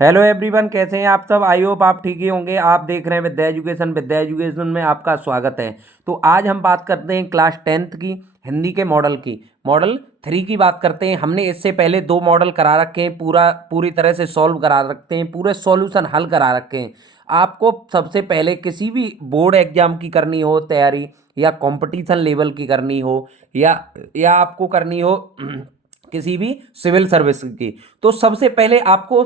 Hello everyone, कैसे हैं आप सब। आई होप आप ठीक ही होंगे। आप देख रहे हैं विद्या एजुकेशन। विद्या एजुकेशन में आपका स्वागत है। तो आज हम बात करते हैं क्लास 10th की हिंदी के मॉडल की। मॉडल 3 की बात करते हैं। हमने इससे पहले 2 मॉडल करा रखे हैं, पूरी तरह से सॉल्व करा रखते हैं, पूरे सॉल्यूशन हल करा रखे हैं। आपको सबसे पहले किसी भी बोर्ड एग्जाम की करनी हो तैयारी, या कंपटीशन लेवल की करनी हो, या आपको करनी हो किसी भी सिविल सर्विस की, तो सबसे पहले आपको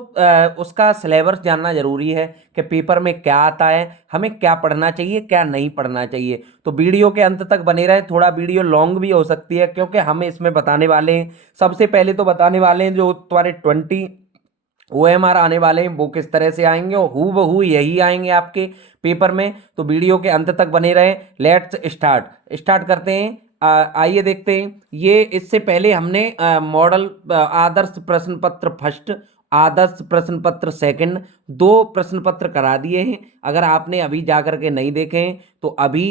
उसका सिलेबस जानना जरूरी है कि पेपर में क्या आता है, हमें क्या पढ़ना चाहिए क्या नहीं पढ़ना चाहिए। तो वीडियो के अंत तक बने रहे। थोड़ा वीडियो लॉन्ग भी हो सकती है क्योंकि हम इसमें बताने वाले हैं, सबसे पहले तो बताने वाले हैं जो तुम्हारे 20 OMR आने वाले हैं वो किस तरह से आएंगे, और हु बहू यही आएंगे आपके पेपर में। तो वीडियो के अंत तक बने रहे। लेट्स स्टार्ट करते हैं। आइए देखते हैं। ये इससे पहले हमने मॉडल आदर्श प्रश्न पत्र फर्स्ट, आदर्श प्रश्न पत्र सेकंड, 2 प्रश्न पत्र करा दिए हैं। अगर आपने अभी जा करके नहीं देखे हैं तो अभी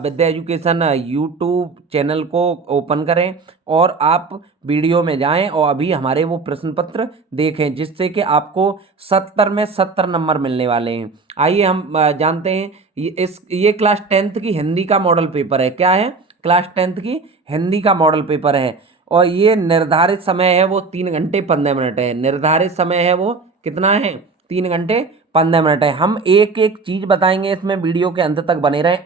विद्या एजुकेशन यूट्यूब चैनल को ओपन करें और आप वीडियो में जाएं और अभी हमारे वो प्रश्न पत्र देखें, जिससे कि आपको 70 में 70 नंबर मिलने वाले हैं। आइए हम जानते हैं। ये क्लास 10th की हिंदी का मॉडल पेपर है। क्या है? क्लास 10th की हिंदी का मॉडल पेपर है। और ये निर्धारित समय है वो 3 घंटे 15 मिनट है। निर्धारित समय है वो कितना है? 3 घंटे 15 मिनट है। हम एक एक चीज बताएंगे इसमें, वीडियो के अंत तक बने रहें।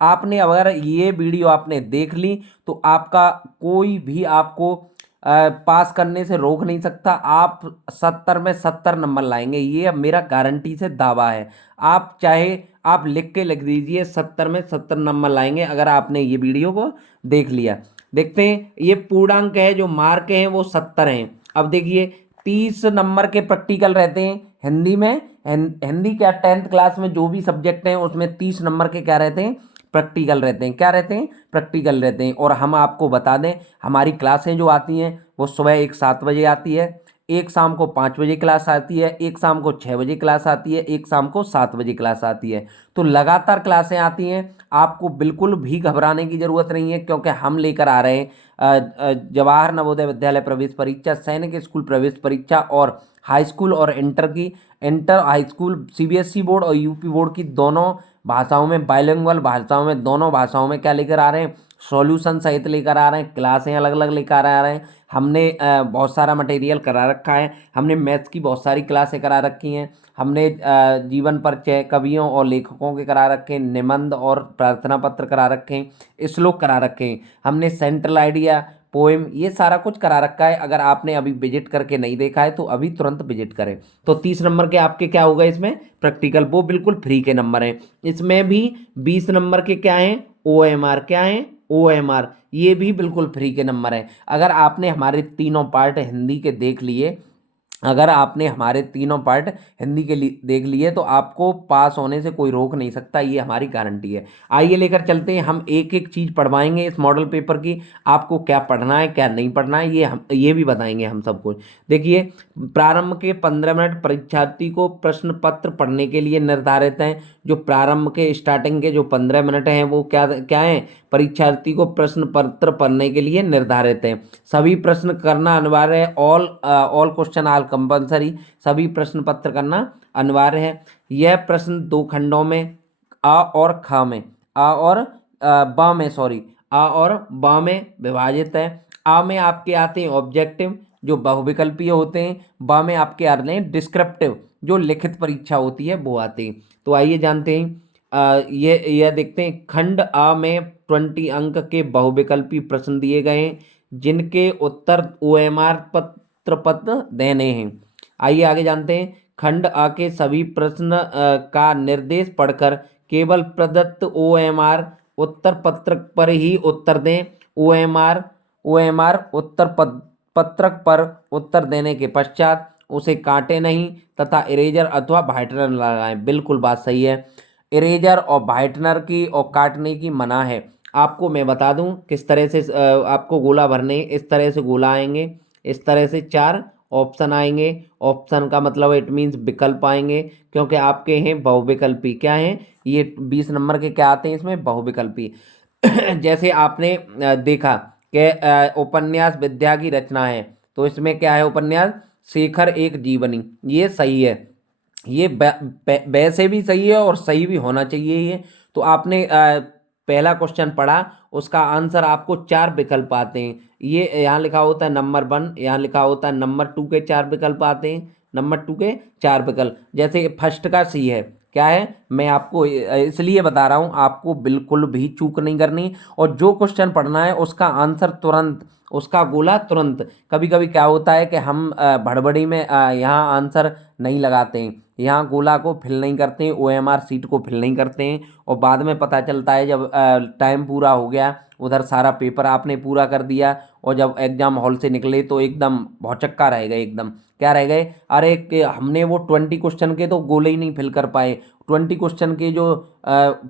आपने अगर ये वीडियो आपने देख ली तो आपका कोई भी आपको पास करने से रोक नहीं सकता। आप 70 में 70 नंबर लाएंगे, ये अब मेरा गारंटी से दावा है। आप चाहे आप लिख के लिख दीजिए, 70 में 70 नंबर लाएंगे अगर आपने ये वीडियो को देख लिया। देखते हैं। ये पूर्णांक है, जो मार्क हैं वो 70 हैं। अब देखिए, 30 नंबर के प्रैक्टिकल रहते हैं हिंदी में। हिंदी क्या, 10th क्लास में जो भी सब्जेक्ट हैं उसमें 30 नंबर के क्या रहते हैं? प्रैक्टिकल रहते हैं। क्या रहते हैं? प्रैक्टिकल रहते हैं। और हम आपको बता दें, हमारी क्लासें जो आती हैं वो सुबह एक 7 बजे आती है, एक शाम को 5 बजे क्लास आती है, एक शाम को 6 बजे क्लास आती है, एक शाम को 7 बजे क्लास आती है। तो लगातार क्लासें आती हैं। आपको बिल्कुल भी घबराने की ज़रूरत नहीं है, क्योंकि हम लेकर आ रहे हैं जवाहर नवोदय विद्यालय प्रवेश परीक्षा, सैनिक स्कूल प्रवेश परीक्षा और हाई स्कूल और inter high school CBSE board और यूपी बोर्ड की दोनों भाषाओं में, बाइलिंगुअल भाषाओं में, दोनों भाषाओं में क्या लेकर आ रहे हैं? सॉल्यूशन सहित लेकर आ रहे हैं। क्लासें अलग अलग लेकर आ रहे हैं। हमने बहुत सारा मटेरियल करा रखा है। हमने मैथ्स की बहुत सारी क्लासें करा रखी हैं। हमने जीवन परिचय, कवियों और लेखकों के करा रखे हैं, निबंध और प्रार्थना पत्र करा रखे हैं, श्लोक करा रखे हैं। हमने सेंट्रल आइडिया, पोएम, ये सारा कुछ करा रखा है। अगर आपने अभी विजिट करके नहीं देखा है तो अभी तुरंत विजिट करें। तो 30 नंबर के आपके क्या होगा इसमें? प्रैक्टिकल, वो बिल्कुल फ्री के नंबर हैं। इसमें भी 20 नंबर के क्या हैं? OMR। क्या हैं? OMR। ये भी बिल्कुल फ्री के नंबर हैं। अगर आपने हमारे तीनों पार्ट हिंदी के देख लिए, अगर आपने हमारे तीनों पार्ट हिंदी के लिए देख लिए तो आपको पास होने से कोई रोक नहीं सकता, ये हमारी गारंटी है। आइए लेकर चलते हैं। हम एक एक चीज़ पढ़वाएंगे इस मॉडल पेपर की। आपको क्या पढ़ना है क्या नहीं पढ़ना है ये भी बताएंगे हम सब कुछ। देखिए, प्रारंभ के 15 मिनट परीक्षार्थी को प्रश्न पत्र पढ़ने के लिए निर्धारित हैं। जो प्रारंभ के स्टार्टिंग के जो 15 मिनट हैं वो क्या क्या हैं? परीक्षार्थी को प्रश्न पत्र पढ़ने के लिए निर्धारित हैं। सभी प्रश्न करना अनिवार्य है। All question are compulsory. सभी प्रश्न पत्र करना अनिवार्य है। यह प्रश्न 2 खंडों में, अ और ख में, अ और ब में, सॉरी, अ और ब में विभाजित है। अ में आपके आते हैं ऑब्जेक्टिव, जो बहुविकल्पीय होते हैं। ब में आपके आते हैं डिस्क्रिप्टिव, जो लिखित परीक्षा होती है वो आते हैं। तो आइए जानते हैं। ये देखते हैं। खंड अ में 20 अंक के बहुविकल्पी प्रश्न दिए गए हैं, जिनके उत्तर OMR पत्र पत्र देने हैं। आइए आगे जानते हैं। खंड आ के सभी प्रश्न का निर्देश पढ़कर केवल प्रदत्त OMR उत्तर पत्रक पर ही उत्तर दें। OMR उत्तर पत्रक पर उत्तर देने के पश्चात उसे काटे नहीं तथा इरेजर अथवा व्हाइटनर लगाएं। बिल्कुल बात सही है। इरेजर और व्हाइटनर की और काटने की मना है। आपको मैं बता दूं किस तरह से आपको गोला भरने। इस तरह से गोला आएंगे, इस तरह से 4 ऑप्शन आएंगे। ऑप्शन का मतलब इट मीन्स विकल्प आएंगे, क्योंकि आपके हैं बहुविकल्पी। क्या हैं ये? 20 नंबर के क्या आते हैं इसमें? बहुविकल्पी। जैसे आपने देखा कि उपन्यास विद्या की रचना है, तो इसमें क्या है? उपन्यास शेखर एक जीवनी, ये सही है। ये वैसे भी सही है और सही भी होना चाहिए ये। तो आपने पहला क्वेश्चन पढ़ा, उसका आंसर आपको 4 विकल्प आते हैं। ये यहाँ लिखा होता है नंबर 1, यहाँ लिखा होता है नंबर 2 के 4 विकल्प आते हैं, नंबर 2 के 4 विकल्प। जैसे फर्स्ट का सी है, क्या है, मैं आपको इसलिए बता रहा हूँ, आपको बिल्कुल भी चूक नहीं करनी। और जो क्वेश्चन पढ़ना है उसका आंसर तुरंत, उसका गोला तुरंत। कभी कभी क्या होता है कि हम भड़बड़ी में यहाँ आंसर नहीं लगाते हैं, यहाँ गोला को फिल नहीं करते हैं, OMR सीट को फिल नहीं करते हैं, और बाद में पता चलता है जब टाइम पूरा हो गया, उधर सारा पेपर आपने पूरा कर दिया, और जब एग्जाम हॉल से निकले तो एकदम भौचक्का रह गए, एकदम क्या रह गए, अरे कि हमने वो 20 क्वेश्चन के तो गोले ही नहीं फिल कर पाए, 20 क्वेश्चन के जो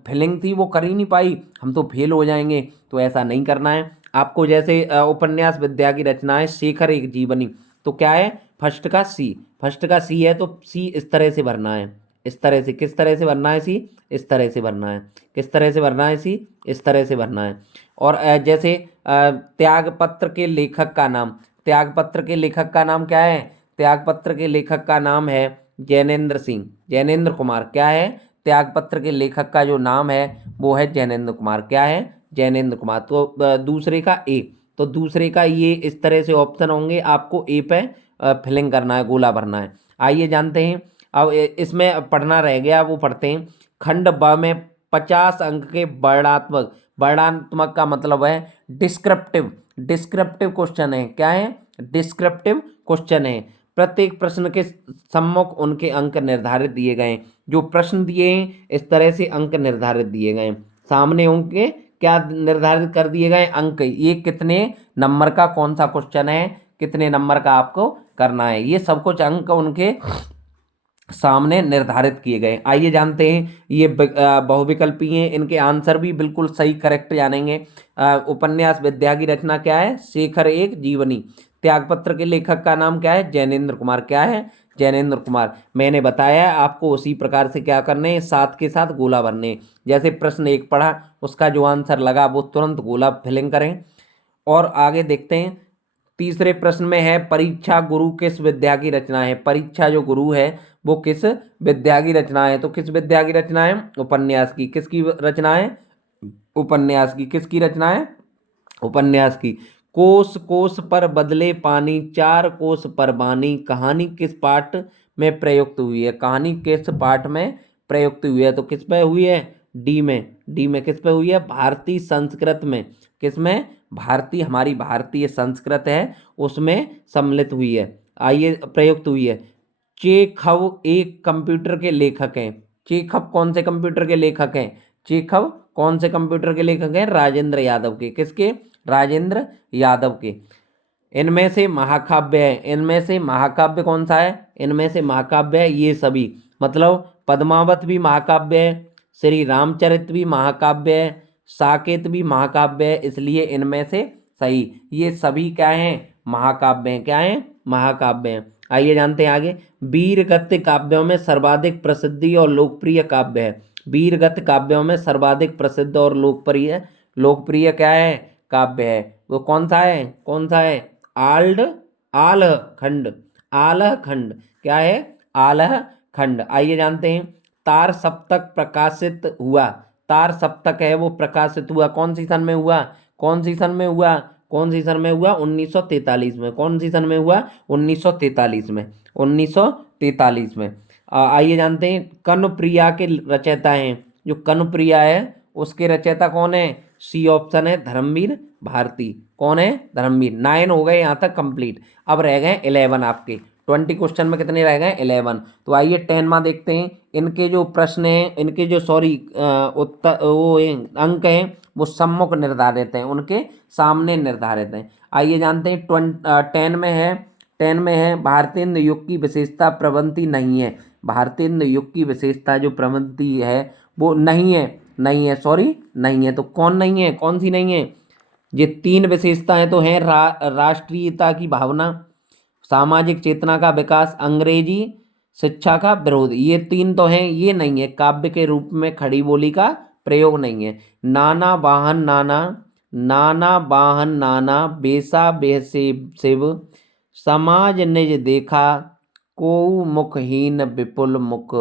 फिलिंग थी वो कर ही नहीं पाई, हम तो फेल हो जाएंगे। तो ऐसा नहीं करना है आपको। जैसे उपन्यास विद्या की रचना है शेखर एक जीवनी, तो क्या है, फर्स्ट का सी, फर्स्ट का सी है, तो सी इस तरह से भरना है, इस तरह से। किस तरह से भरना है सी, इस तरह से भरना है। किस तरह से भरना है सी, इस तरह से भरना है। और जैसे त्यागपत्र के लेखक का नाम, त्यागपत्र के लेखक का नाम क्या है, त्यागपत्र के लेखक का नाम है जैनेन्द्र सिंह, जैनेन्द्र कुमार। क्या है, त्यागपत्र के लेखक का जो नाम है वो है जैनेन्द्र कुमार, क्या है, जैनेन्द्र कुमार। तो दूसरे का ए, तो दूसरे का ये इस तरह से ऑप्शन होंगे, आपको ए पे फिलिंग करना है, गोला भरना है। आइए जानते हैं। अब इसमें पढ़ना रह गया, वो पढ़ते हैं। खंड ब में 50 अंक के वर्णात्मक, वर्णात्मक का मतलब है डिस्क्रिप्टिव, डिस्क्रिप्टिव क्वेश्चन है। क्या है, डिस्क्रिप्टिव क्वेश्चन है। प्रत्येक प्रश्न के सम्मुख उनके अंक निर्धारित दिए गए, जो प्रश्न दिए हैं इस तरह से अंक निर्धारित दिए गए, सामने उनके क्या निर्धारित कर दिए गए, अंक, ये कितने नंबर का कौन सा क्वेश्चन है, कितने नंबर का आपको करना है, ये सब कुछ अंक उनके सामने निर्धारित किए गए। आइए जानते हैं। ये बहुविकल्पी हैं, इनके आंसर भी बिल्कुल सही करेक्ट जानेंगे। उपन्यास विद्या की रचना क्या है, शेखर एक जीवनी। त्यागपत्र के लेखक का नाम क्या है, जैनेन्द्र कुमार। क्या है, जैनेन्द्र कुमार। मैंने बताया आपको उसी प्रकार से क्या करने हैं, साथ के साथ गोला भरने। जैसे प्रश्न 1 पढ़ा, उसका जो आंसर लगा वो तुरंत गोला फिलिंग करें। और आगे देखते हैं। तीसरे प्रश्न में है, परीक्षा गुरु किस विद्या की रचना है। परीक्षा जो गुरु है वो किस विद्या की रचना है, तो किस विद्या की रचना है, उपन्यास की। किसकी रचना है, उपन्यास की। किसकी रचना है, उपन्यास की। कोस कोस पर बदले पानी, 4 कोस पर बानी, कहानी किस पाठ में प्रयुक्त हुई है। कहानी किस पाठ में प्रयुक्त हुई है, तो किस पे हुई है, डी में। डी में किस पे हुई है, भारतीय संस्कृत में। किस में, भारतीय, हमारी भारतीय संस्कृत है उसमें सम्मिलित हुई है। आइए, प्रयुक्त हुई है। चेखव एक कंप्यूटर के लेखक हैं। चेखव कौन से कंप्यूटर के लेखक हैं, चेखव कौन से कंप्यूटर के लेखक हैं, राजेंद्र यादव के। किसके, राजेंद्र यादव के। इनमें से महाकाव्य है, इनमें से महाकाव्य कौन सा है, इनमें से महाकाव्य है ये सभी, मतलब पद्मावत भी महाकाव्य है, श्री रामचरित भी महाकाव्य है, साकेत भी महाकाव्य है, इसलिए इनमें से सही ये सभी क्या हैं, महाकाव्य हैं। क्या हैं, महाकाव्य हैं। आइए जानते हैं आगे। वीर गद्य काव्यों में सर्वाधिक प्रसिद्धि और लोकप्रिय काव्य है। वीर गद्य काव्यों में सर्वाधिक प्रसिद्ध और लोकप्रिय, लोकप्रिय क्या है, काव्य है, वो कौन सा है, कौन सा है, आल्ड, आलह खंड, आलह खंड। क्या है, आलह खंड। आइए जानते हैं। तार सप्तक प्रकाशित हुआ, तार सप्तक है वो प्रकाशित हुआ कौन सी सन में हुआ, कौन सी सन में हुआ, कौन सी सन में हुआ, 1943 में। कौन सी सन में हुआ, 1943 में, 1943 में। आइए जानते हैं। कनुप्रिया के रचयिता हैं, जो कनुप्रिया है उसके रचयिता कौन है, सी ऑप्शन है धर्मवीर भारती। कौन है, धर्मवीर। 9 हो गए यहाँ तक कंप्लीट। अब रह गए 11 आपके। 20 क्वेश्चन में कितने रह गए, 11। तो आइए 10वां देखते हैं। इनके जो प्रश्न हैं, इनके जो सॉरी उत्तर वो अंक हैं वो सम्मुख निर्धारित हैं, उनके सामने निर्धारित हैं। आइए जानते हैं। 10 में है, 10 में है, भारतीय युग की विशेषता प्रवृत्ति नहीं है। भारतीय युग की विशेषता जो प्रवृत्ति है वो नहीं है, नहीं है, सॉरी नहीं है। तो कौन नहीं है, कौन सी नहीं है, ये 3 विशेषताएं तो हैं। राष्ट्रीयता की भावना, सामाजिक चेतना का विकास, अंग्रेजी शिक्षा का विरोध, ये 3 तो हैं, ये नहीं है। काव्य के रूप में खड़ी बोली का प्रयोग नहीं है। नाना वाहन नाना, नाना वाहन नाना, बेसा बेहसे शिव, समाज निज देखा, कोऊ मुखहीन विपुल मुख,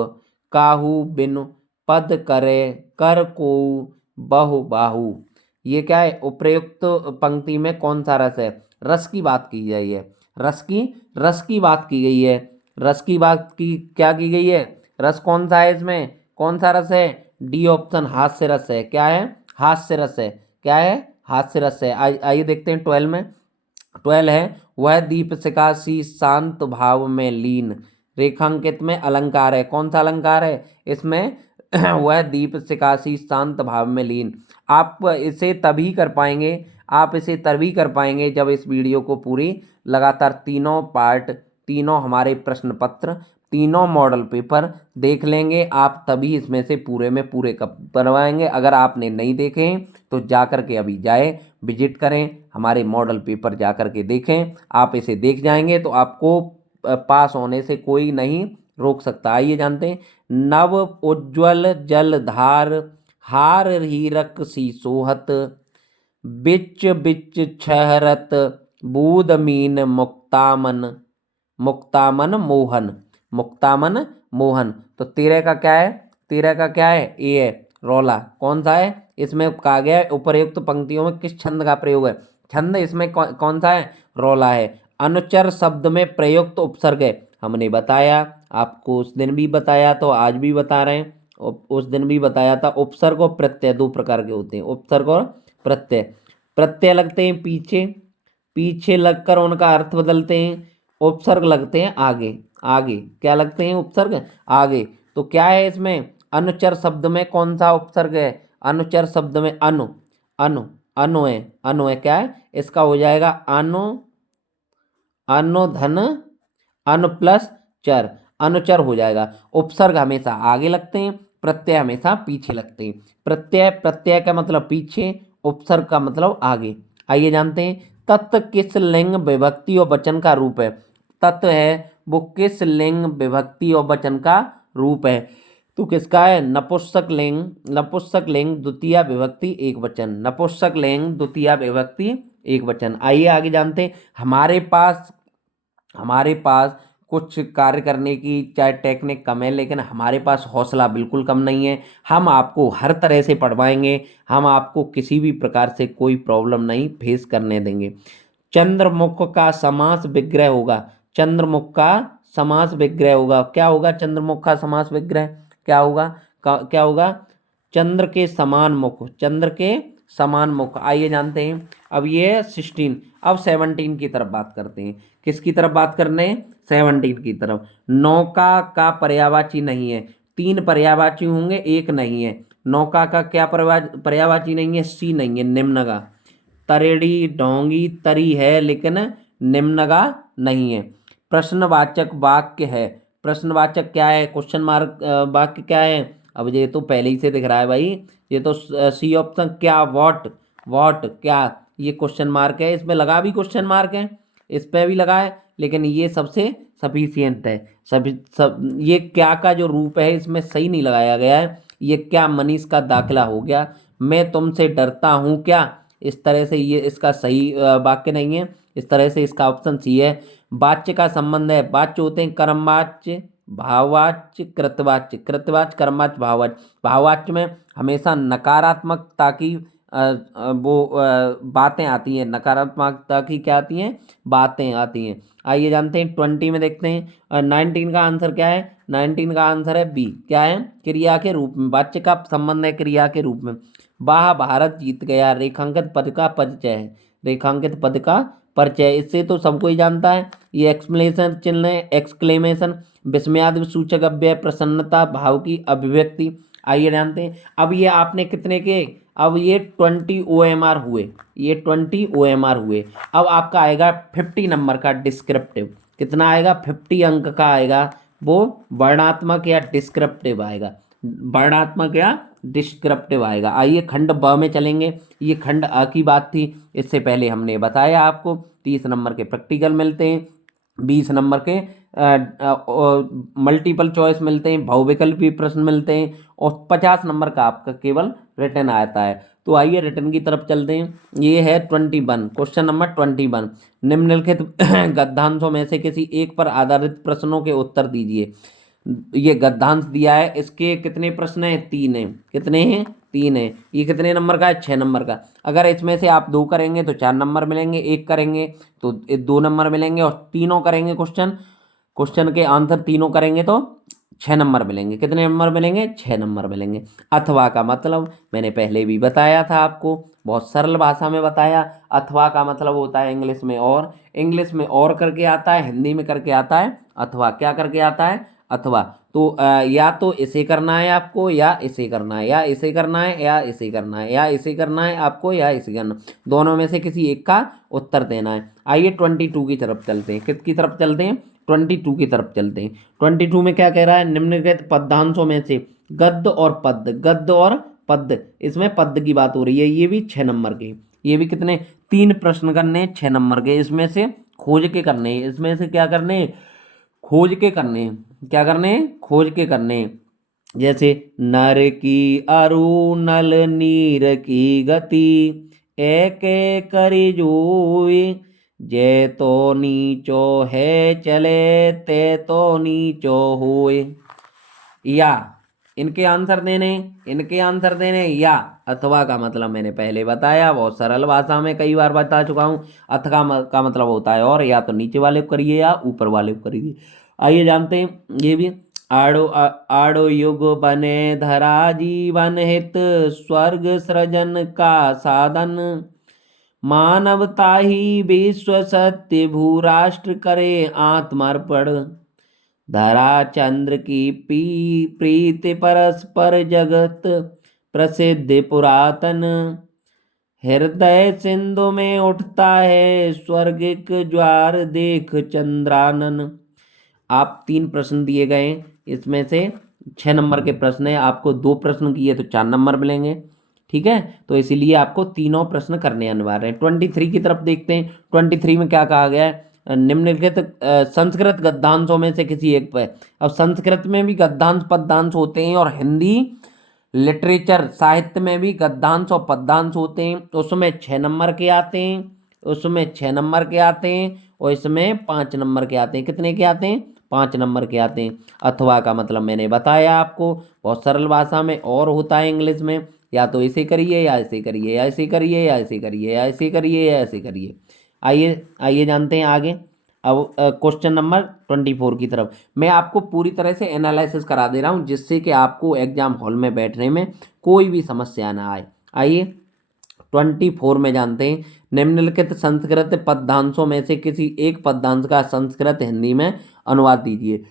काहू बिनु पद करे, कर कोऊ बहु बाहु। ये क्या है? उपयुक्त पंक्ति में कौन सा रस है? रस की बात की गई है। रस की बात की गई है। रस की बात की क्या की गई है? रस कौन सा है इसमें? कौन सा रस है? डी ऑप्शन हास्य रस है। क्या है? हास्य रस है। क्या है? हास्य रस है। आइए देखते हैं 12 में। 12 है, वह दीप शिखा सी शांत भाव में लीन। रेखांकित में अलंकार है। कौन सा अलंकार है इसमें? वह दीप शिखा सी शांत भाव में लीन। आप इसे तभी कर पाएंगे, आप इसे तभी कर पाएंगे जब इस वीडियो को पूरी लगातार तीनों पार्ट, तीनों हमारे प्रश्न पत्र, तीनों मॉडल पेपर देख लेंगे आप, तभी इसमें से पूरे में पूरे करवाएंगे। अगर आपने नहीं देखे हैं तो जा कर के अभी जाए, विजिट करें, हमारे मॉडल पेपर जा कर के देखें। आप इसे देख जाएंगे तो आपको पास होने से कोई नहीं रोक सकता। आइए जानते हैं। नव उज्ज्वल जलधार, हार हीरक सी सोहत, बिच बिच छहरत, बूद मीन मुक्तामन, मुक्तामन मोहन, मुक्तामन मोहन। तो 13 का क्या है? 13 का क्या है? ए है, रौला। कौन सा है? इसमें कहा गया है उपर्युक्त पंक्तियों में किस छंद का प्रयोग है? छंद इसमें कौन सा है? रौला है। अनुचर शब्द में प्रयुक्त उपसर्ग है। हमने बताया, आपको उस दिन भी बताया तो आज भी बता रहे हैं, उस दिन भी बताया था। उपसर्ग और प्रत्यय दो प्रकार के होते हैं, उपसर्ग और प्रत्यय। प्रत्यय लगते हैं पीछे, पीछे लगकर उनका अर्थ बदलते हैं। उपसर्ग लगते हैं आगे, आगे क्या लगते हैं? उपसर्ग आगे। तो क्या है इसमें? अनुचर शब्द में कौन सा उपसर्ग है? अनुचर शब्द में अनु, अनु, अनु है। अनु है। क्या है इसका? हो जाएगा अनु, अनु धन, अनु प्लस चर, अनुचर हो जाएगा। उपसर्ग हमेशा आगे लगते हैं, प्रत्यय हमेशा पीछे लगते हैं। प्रत्यय, प्रत्यय का मतलब पीछे, उपसर्ग का मतलब आगे। आइए जानते हैं। तत्व किस लिंग विभक्ति और वचन का रूप है? तत्व है वो किस लिंग विभक्ति और वचन का रूप है? तो किसका है? नपुंसक लिंग, नपुंसक लिंग द्वितीय विभक्ति एक वचन, नपुंसक लिंग द्वितीय विभक्ति एक वचन। आइए आगे जानते हैं। हमारे पास कुछ कार्य करने की चाहे टेक्निक कम है, लेकिन हमारे पास हौसला बिल्कुल कम नहीं है। हम आपको हर तरह से पढ़वाएंगे, हम आपको किसी भी प्रकार से कोई प्रॉब्लम नहीं फेस करने देंगे। चंद्रमुख का समास विग्रह होगा। चंद्रमुख का समास विग्रह होगा। क्या होगा चंद्रमुख का समास विग्रह? क्या होगा? क्या होगा? चंद्र के समान मुख, चंद्र के समान मुख। आइए जानते हैं। अब ये 16, अब 17 की तरफ बात करते हैं। किसकी तरफ बात करने हैं? 17 की तरफ। नौका का पर्यायवाची नहीं है। 3 पर्यायवाची होंगे, एक नहीं है। नौका का क्या पर्यायवाची नहीं है? सी नहीं है, निम्नगा। तरेड़ी ढोंगी तरी है, लेकिन निम्नगा नहीं है। प्रश्नवाचक वाक्य है। प्रश्नवाचक क्या है? क्वेश्चन मार्क वाक्य क्या है? अब ये तो पहले ही से दिख रहा है भाई, ये तो सी ऑप्शन। क्या? वॉट, वॉट क्या? ये क्वेश्चन मार्क है, इसमें लगा भी क्वेश्चन मार्क है, इस पे भी लगा है, लेकिन ये सबसे सफिशियंट है। ये क्या का जो रूप है इसमें सही नहीं लगाया गया है। ये क्या मनीष का दाखिला हो गया, मैं तुमसे डरता हूँ क्या, इस तरह से ये इसका सही वाक्य नहीं है। इस तरह से इसका ऑप्शन सी है। वाच्य का संबंध है। वाच्य होते हैं कर्मवाच्य, भाववाच्य, कृतवाच्य। कृतवाच्य, कर्मवाच्य, भाववाच्य। भाववाच्य में हमेशा नकारात्मकता की बातें आती हैं। नकारात्मकता की क्या आती हैं? बातें आती हैं। आइए जानते हैं 20 में देखते हैं। 19 का आंसर क्या है? 19 का आंसर है बी। क्या है? क्रिया के रूप में। वाच्य का संबंध है क्रिया के रूप में। वाह भारत जीत गया, रेखांकित पद का परिचय है। रेखांकित पद का परिचय, इससे तो सबको ही जानता है। ये एक्सक्लेमेशन चिन्ह है, एक्सक्लेमेशन। विस्मयादि सूचक अव्यय, प्रसन्नता भाव की अभिव्यक्ति। आइए जानते हैं। अब ये आपने कितने के? अब ये 20 OMR हुए, ये 20 OMR हुए। अब आपका आएगा 50 नंबर का डिस्क्रिप्टिव। कितना आएगा? 50 अंक का आएगा। वो वर्णात्मक या डिस्क्रिप्टिव आएगा, वर्णात्मक या डिस्क्रिप्टिव आएगा। आइए खंड ब में चलेंगे। ये खंड अ की बात थी, इससे पहले हमने बताया आपको 30 नंबर के प्रैक्टिकल मिलते हैं, 20 नंबर के मल्टीपल चॉइस मिलते हैं, बहुविकल्पी प्रश्न मिलते हैं, और 50 नंबर का आपका केवल रिटन आता है। तो आइए रिटर्न की तरफ चलते हैं। ये है 21, क्वेश्चन नंबर 21। निम्नलिखित गद्यांशों में से किसी एक पर आधारित प्रश्नों के उत्तर दीजिए। ये गद्यांश दिया है, इसके कितने प्रश्न हैं? 3 हैं। कितने हैं? 3 हैं। ये कितने नंबर का है? 6 नंबर का। अगर इसमें से आप 2 करेंगे तो 4 नंबर मिलेंगे, 1 करेंगे तो 2 नंबर मिलेंगे, और तीनों करेंगे क्वेश्चन के आंसर तीनों करेंगे तो 6 नंबर मिलेंगे। कितने नंबर मिलेंगे? 6 नंबर मिलेंगे। अथवा का मतलब मैंने पहले भी बताया था आपको, बहुत सरल भाषा में बताया। अथवा का मतलब होता है इंग्लिश में और, इंग्लिश में और करके आता है, हिंदी में करके आता है अथवा। क्या करके आता है? अथवा। तो या तो इसे करना है आपको, या इसे करना है, या इसे करना है, या इसे करना है, या इसे करना है आपको, या इसे करना, दोनों में से किसी एक का उत्तर देना है। आइए 22 की तरफ चलते हैं। किसकी तरफ चलते हैं? 22 की तरफ चलते हैं। 22 में क्या कह रहा है? निम्नलिखित पद्यांशों में से गद्य और पद्य, गद्य और पद्य, इसमें पद्य की बात हो रही है। ये भी 6 नंबर के, ये भी कितने? 3 प्रश्न करने, 6 नंबर के। इसमें से खोज के करने हैं। इसमें से क्या करने हैं? खोज के करने हैं। क्या करने हैं? खोज के करने हैं। जैसे नर की अरु नल नीर की गति, एक करि जोई, जय तो नीचो है चले, ते तो नीचो होए। या इनके आंसर देने, इनके आंसर देने, या अथवा का मतलब मैंने पहले बताया, बहुत सरल भाषा में कई बार बता चुका हूँ। अथवा का मतलब होता है और, या तो नीचे वाले को करिए या ऊपर वाले को करिए। आइए जानते हैं ये भी। आड़ो युग बने धरा जीवन हित, स्वर्ग सृजन का साधन, मानवता ही विश्व सत्य, भू राष्ट्र करे आत्मर्पण, धरा चंद्र की प्रीति परस्पर जगत, प्रसिद्ध पुरातन, हृदय सिंधु में उठता है स्वर्गिक ज्वार, देख चंद्रानन। आप 3 प्रश्न दिए गए हैं, इसमें से 6 नंबर के प्रश्न है। आपको 2 प्रश्न किए तो 4 नंबर मिलेंगे। ठीक है, तो इसीलिए आपको तीनों प्रश्न करने अनिवार्य हैं। 23 की तरफ देखते हैं। 23 में क्या कहा गया है? निम्नलिखित संस्कृत गद्यांशों में से किसी एक पर। अब संस्कृत में भी गद्यांश पद्यांश होते हैं, और हिंदी लिटरेचर साहित्य में भी गद्यांश और पद्यांश होते हैं। उसमें 6 नंबर के आते हैं, उसमें 6 नंबर के आते हैं, और इसमें 5 नंबर के आते हैं। कितने के आते हैं? 5 नंबर के आते हैं। अथवा का मतलब मैंने बताया आपको, बहुत सरल भाषा में और होता है इंग्लिश में। या तो इसे करिए, या ऐसे करिए, या ऐसे करिए, या ऐसे करिए, या ऐसे करिए, या ऐसे करिए। आइए आइए जानते हैं आगे। अब क्वेश्चन नंबर 24 की तरफ मैं आपको पूरी तरह से एनालिसिस करा दे रहा हूँ, जिससे कि आपको एग्जाम हॉल में बैठने में कोई भी समस्या ना आए। आइए 24 में जानते हैं। निम्नलिखित संस्कृत पद्यांशों में से किसी एक पद्यांश का संस्कृत हिंदी में अनुवाद दीजिए।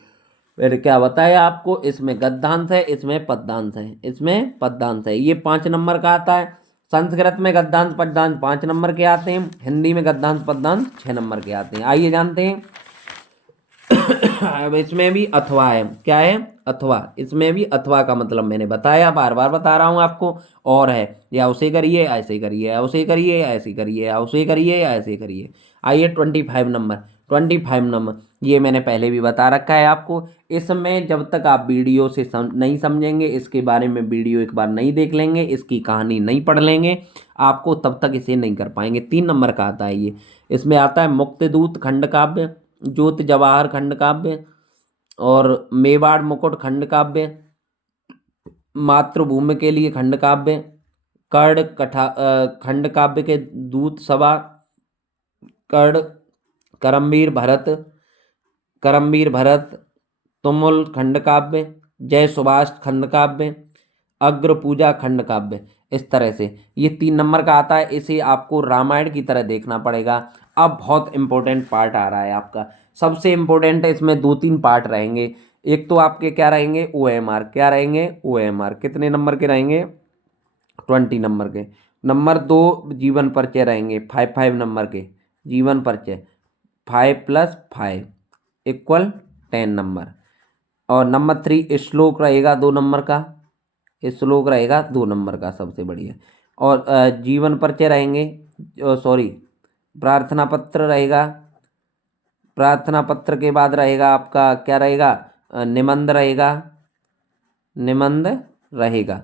फिर क्या बताया आपको? इसमें गद्यांश है, इसमें पद्यांश है, इसमें पद्यांश है। ये 5 नंबर का आता है। संस्कृत में गद्यांश पद्यांश 5 नंबर के आते हैं, हिंदी में गद्यांश पद्यांश 6 नंबर के आते हैं। आइए जानते हैं। अब इसमें भी अथवा है। क्या है? अथवा। इसमें भी अथवा का मतलब मैंने बताया, बार बार बता रहा हूँ आपको, और है। या उसे करिए, ऐसे करिए, या उसे करिए, ऐसे करिए, या उसे करिए, या ऐसे करिए। आइए 25 नंबर। 25 नंबर ये मैंने पहले भी बता रखा है आपको। इसमें जब तक आप वीडियो से नहीं समझेंगे, इसके बारे में वीडियो एक बार नहीं देख लेंगे, इसकी कहानी नहीं पढ़ लेंगे, आपको तब तक इसे नहीं कर पाएंगे। 3 नंबर का आता है ये। इसमें आता है मुक्तिदूत खंड काव्य, ज्योति जवाहर खंड काव्य, और मेवाड़ मुकुट खंड काव्य, मातृभूमि के लिए खंड काव्य, कर्ण खंड काव्य के दूत सभा, कर्ण, करमवीर भरत, तुमुल खंड काव्य, जय सुभाष खंड काव्य, अग्र पूजा खंड काव्य। इस तरह से ये 3 नंबर का आता है। इसे आपको रामायण की तरह देखना पड़ेगा। अब बहुत इंपॉर्टेंट पार्ट आ रहा है आपका, सबसे इंपॉर्टेंट है। इसमें 2-3 पार्ट रहेंगे। एक तो आपके क्या रहेंगे? OMR। क्या रहेंगे? OMR। कितने नंबर के रहेंगे? 20 नंबर के। नंबर 2 जीवन परिचय रहेंगे, 5 नंबर के जीवन परिचय। 5 + 5 = 10 नंबर। और नंबर 3 श्लोक रहेगा 2 नंबर का। श्लोक रहेगा 2 नंबर का, सबसे बढ़िया। और जीवन परिचय रहेंगे, सॉरी, प्रार्थना पत्र रहेगा। प्रार्थना पत्र के बाद रहेगा आपका क्या रहेगा? निबंध रहेगा, निबंध रहेगा।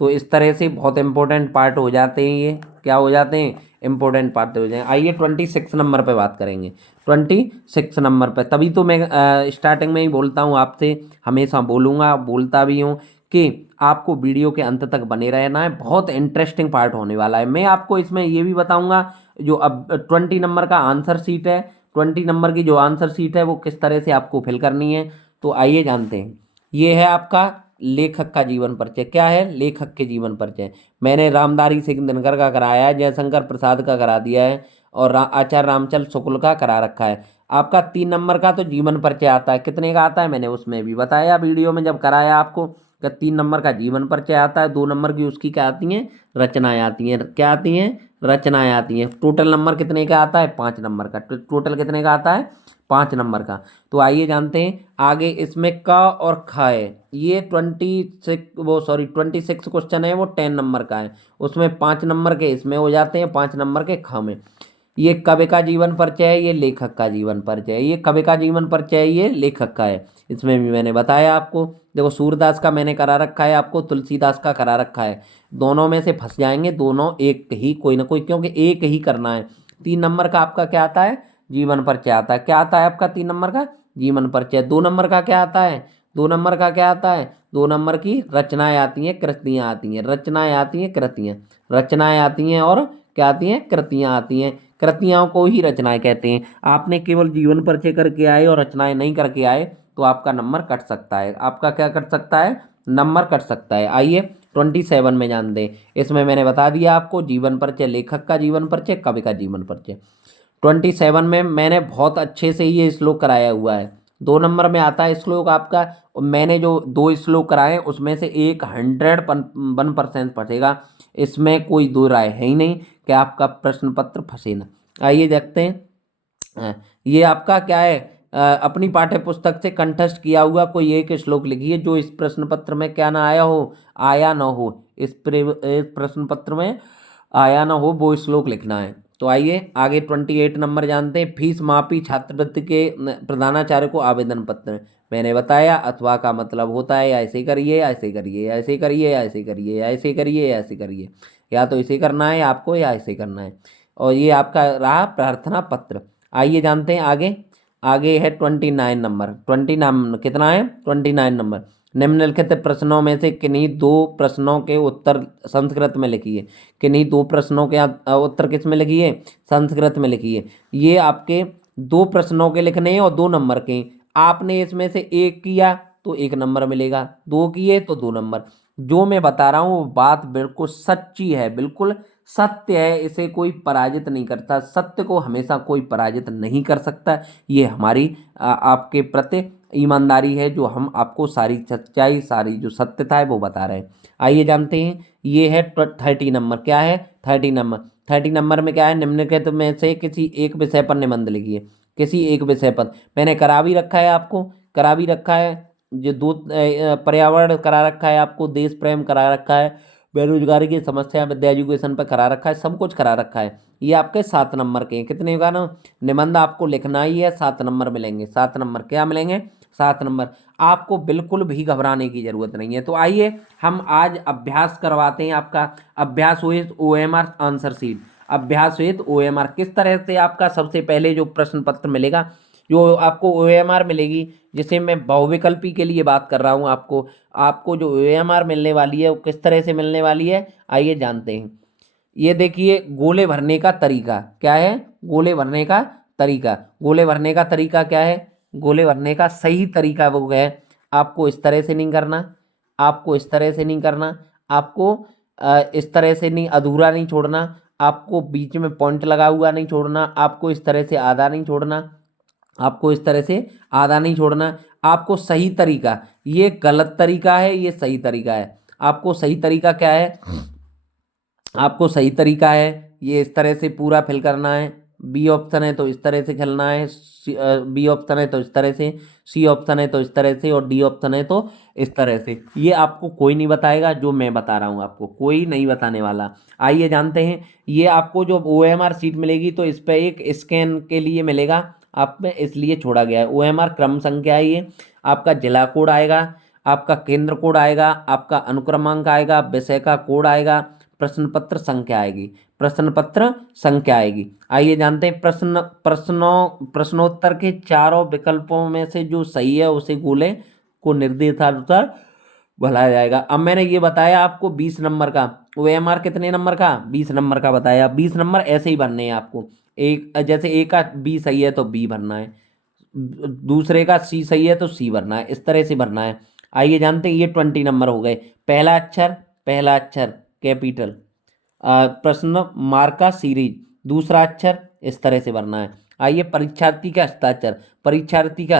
तो इस तरह से बहुत इंपॉर्टेंट पार्ट हो जाते हैं, ये क्या हो जाते हैं, इंपॉर्टेंट पार्ट हो जाए। आइए 26 नंबर पे बात करेंगे। 26 नंबर पे तभी तो मैं स्टार्टिंग में ही बोलता हूँ आपसे, हमेशा बोलूँगा, बोलता भी हूँ कि आपको वीडियो के अंत तक बने रहना है, बहुत इंटरेस्टिंग पार्ट होने वाला है। मैं आपको इसमें ये भी बताऊँगा जो अब 20 नंबर का आंसर शीट है, 20 नंबर की जो आंसर शीट है वो किस तरह से आपको फिल करनी है। तो आइए जानते हैं। ये है आपका लेखक का जीवन परिचय। क्या है, लेखक के जीवन परिचय। मैंने रामधारी सिंह दिनकर का कराया है, जयशंकर प्रसाद का करा दिया है और आचार्य रामचंद्र शुक्ल का करा रखा है। आपका 3 नंबर का तो जीवन परिचय आता है, कितने का आता है मैंने उसमें भी बताया वीडियो में जब कराया आपको कि 3 नंबर का जीवन परिचय आता है, 2 नंबर की उसकी क्या आती हैं, रचनाएं आती हैं। क्या आती हैं, रचनाएं आती हैं। टोटल नंबर कितने का आता है, 5 नंबर का। टोटल कितने का आता है, 5 नंबर का। तो आइए जानते हैं आगे। इसमें क और ख है, ये 26 क्वेश्चन है, वो 10 नंबर का है। उसमें 5 नंबर के इसमें हो जाते हैं, 5 नंबर के ख में। ये कवि का जीवन परिचय है, ये लेखक का जीवन परिचय है। ये कवि का जीवन परिचय है, ये लेखक का है। इसमें भी मैंने बताया आपको। देखो सूरदास का मैंने करा रखा है, आपको तुलसीदास का करा रखा है। दोनों में से फंस जाएंगे, दोनों एक ही कोई ना कोई, क्योंकि एक ही करना है। 3 नंबर का आपका क्या आता है, जीवन परिचय आता है। क्या आता है आपका 3 नंबर का, जीवन परिचय। 2 नंबर का क्या आता है, 2 नंबर का क्या आता है, 2 नंबर की रचनाएं आती हैं, कृतियाँ आती हैं। रचनाएं आती हैं, कृतियाँ, रचनाएं आती हैं और क्या आती हैं, कृतियाँ आती हैं। कृतियों को ही रचनाएं कहते हैं। आपने केवल जीवन परिचय करके आए और रचनाएं नहीं करके आए तो आपका नंबर कट सकता है। आपका क्या कट सकता है, नंबर कट सकता है। आइए 27 में जान दें। इसमें मैंने बता दिया आपको जीवन परिचय, लेखक का जीवन परिचय, कवि का जीवन परिचय। 27 में मैंने बहुत अच्छे से ये श्लोक कराया हुआ है। 2 नंबर में आता है श्लोक आपका, और मैंने जो 2 श्लोक कराए उसमें से एक 101% फंसेगा। इसमें कोई दो राय है ही नहीं कि आपका प्रश्न पत्र फंसे ना। आइए देखते हैं। ये आपका क्या है, अपनी पाठ्य पुस्तक से कंठस्थ किया हुआ कोई एक श्लोक लिखिए जो इस प्रश्न पत्र में क्या ना आया हो, आया ना हो। इस प्रश्न पत्र में आया ना हो वो श्लोक लिखना है। तो आइए आगे 28 नंबर जानते हैं। फीस माफी छात्रवृत्ति के प्रधानाचार्य को आवेदन पत्र। मैंने बताया अथवा का मतलब होता है ऐसे करिए, ऐसे करिए, ऐसे करिए, ऐसे करिए, ऐसे करिए, ऐसे करिए, या तो इसे करना है आपको या ऐसे करना है। और ये आपका रहा प्रार्थना पत्र। आइए जानते हैं आगे। आगे है 29 नंबर। 29 कितना है, 29 नंबर। निम्नलिखित प्रश्नों में से किन्हीं 2 प्रश्नों के उत्तर संस्कृत में लिखिए। किन्हीं 2 प्रश्नों के उत्तर किस में लिखिए, संस्कृत में लिखिए। ये आपके 2 प्रश्नों के लिखने हैं और 2 नंबर के। आपने इसमें से एक किया तो 1 नंबर मिलेगा, 2 किए तो 2 नंबर। जो मैं बता रहा हूँ वो बात बिल्कुल सच्ची है, बिल्कुल सत्य है। इसे कोई पराजित नहीं करता, सत्य को हमेशा कोई पराजित नहीं कर सकता। ये हमारी आपके प्रति ईमानदारी है, जो हम आपको सारी सच्चाई, सारी जो सत्यता है वो बता रहे हैं। आइए जानते हैं। ये है 30 नंबर। क्या है, 30 नंबर। 30 नंबर में क्या है, निम्नलिखित में से किसी एक विषय पर निबंध लिखिए। किसी एक विषय पर मैंने करा भी रखा है, आपको करा भी रखा है। जो 2 पर्यावरण करा रखा है आपको, देश प्रेम करा रखा है, बेरोजगारी की समस्या, विद्या एजुकेशन पर करा रखा है, सब कुछ करा रखा है। ये आपके 7 नंबर के हैं। कितने का ना, निबंध आपको लिखना ही है, 7 नंबर मिलेंगे। 7 नंबर क्या मिलेंगे, 7 नंबर। आपको बिल्कुल भी घबराने की जरूरत नहीं है। तो आइए हम आज अभ्यास करवाते हैं आपका। अभ्यास विद OMR आंसर शीट। अभ्यास विद OMR किस तरह से आपका, सबसे पहले जो प्रश्न पत्र मिलेगा, जो आपको OMR मिलेगी, जिसे मैं बहुविकल्पी के लिए बात कर रहा हूँ, आपको आपको जो OMR मिलने वाली है वो किस तरह से मिलने वाली है, आइए जानते हैं। ये देखिए गोले भरने का तरीका क्या है, गोले भरने का तरीका। गोले भरने का तरीका क्या है, गोले भरने का सही तरीका वो है, आपको इस तरह से नहीं करना, आपको इस तरह से नहीं करना, आपको इस तरह से नहीं, अधूरा नहीं छोड़ना, आपको बीच में पॉइंट लगा हुआ नहीं छोड़ना, आपको इस तरह से आधा नहीं छोड़ना, आपको इस तरह से आधा नहीं छोड़ना। आपको सही तरीका, ये गलत तरीका है, ये सही तरीका है। आपको सही तरीका क्या है, आपको सही तरीका है ये इस तरह से पूरा फिल करना है। बी ऑप्शन है तो इस तरह से खेलना है, बी ऑप्शन है तो इस तरह से, सी ऑप्शन है तो इस तरह से, और डी ऑप्शन है तो इस तरह से। ये आपको कोई नहीं बताएगा, जो मैं बता रहा हूँ आपको कोई नहीं बताने वाला। आइए जानते हैं। ये आपको जो OMR सीट मिलेगी तो इस पर एक स्कैन के लिए मिलेगा, आप में इसलिए छोड़ा गया है। OMR क्रम संख्या है, ये आपका जिला कोड आएगा, आपका केंद्र कोड आएगा, आपका अनुक्रमांक आएगा, विषय का कोड आएगा, प्रश्न पत्र संख्या आएगी, प्रश्न पत्र संख्या आएगी। आइए जानते हैं प्रश्नोत्तर के चारों विकल्पों में से जो सही है उसे गोले को निर्देशानुसार भराया जाएगा। अब मैंने ये बताया आपको 20 नंबर का, OMR कितने नंबर का, 20 नंबर का बताया। 20 नंबर ऐसे ही भरने हैं आपको। एक जैसे ए का बी सही है तो बी भरना है, दूसरे का सी सही है तो सी भरना है, इस तरह से भरना है। आइए जानते हैं, ये 20 नंबर हो गए। पहला अक्षर कैपिटल, प्रश्न मार्का सीरीज, दूसरा अक्षर, इस तरह से भरना है। आइए परीक्षार्थी का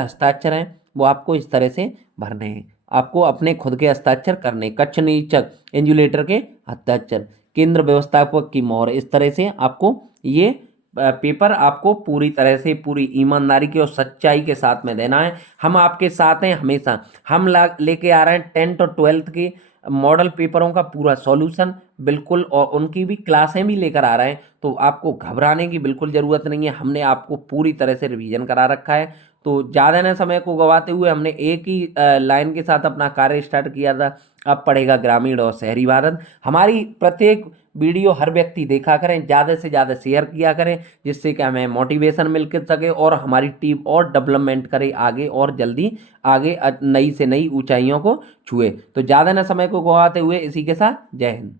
हस्ताक्षर है वो आपको इस तरह से भरने हैं। आपको अपने खुद के हस्ताक्षर करने, कक्ष निरीक्षक इंजुलेटर के हस्ताक्षर, केंद्र व्यवस्थापक की मोहर, इस तरह से आपको ये पेपर आपको पूरी तरह से पूरी ईमानदारी के और सच्चाई के साथ में देना है। हम आपके साथ हैं हमेशा। हम लेके आ रहे हैं 10th और 12th की मॉडल पेपरों का पूरा सॉल्यूशन बिल्कुल, और उनकी भी क्लासें भी लेकर आ रहे हैं। तो आपको घबराने की बिल्कुल ज़रूरत नहीं है। हमने आपको पूरी तरह से रिवीजन करा रखा है। तो ज़्यादा न समय को गवाते हुए हमने एक ही लाइन के साथ अपना कार्य स्टार्ट किया था। अब पढ़ेगा ग्रामीण और शहरी भारत। हमारी प्रत्येक वीडियो हर व्यक्ति देखा करें, ज़्यादा से ज़्यादा शेयर किया करें, जिससे कि हमें मोटिवेशन मिल सके और हमारी टीम और डेवलपमेंट करे आगे, और जल्दी आगे नई से नई ऊंचाइयों को छुए। तो ज़्यादा न समय को गवाते हुए इसी के साथ जय हिंद।